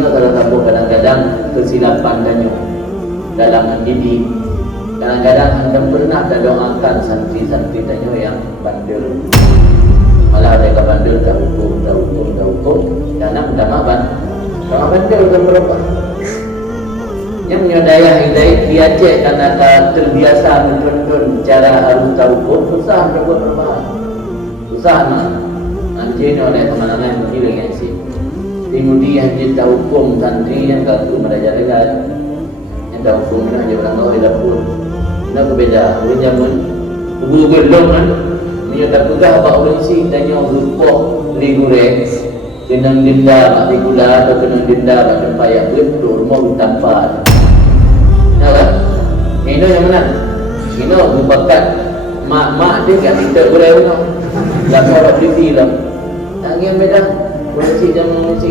Ingat kalau tahu kadang-kadang kesilapan danyo dalam mendidik. Kadang-kadang anda pernah doakan santri-santri danyo yang bandel. Malah mereka bandel dah hukum. Dan anak minta maaf. Kalau bandel kan berapa? Yang menyodaya hidayah dia cek karena terbiasa menonton cara harus tahu hukum, susah berbuat perubahan. Susah nak. Anjing oleh teman-teman begini dengan sih. Timudi yang kita hukum santri yang kalau meraja legal yang tahu hukum ini hanya orang tahu tidak pun ini berbeza berbeza pun hubungan belum kan ini tak pegah apa orang sih tanya berupok ligurek kenang dinda mati gula atau kenang dinda pada payah betul mau tanpa nah kan ini yang mana ini bukan mak dia kan kita boleh tak orang beli lah tak yang beda polisi jam musik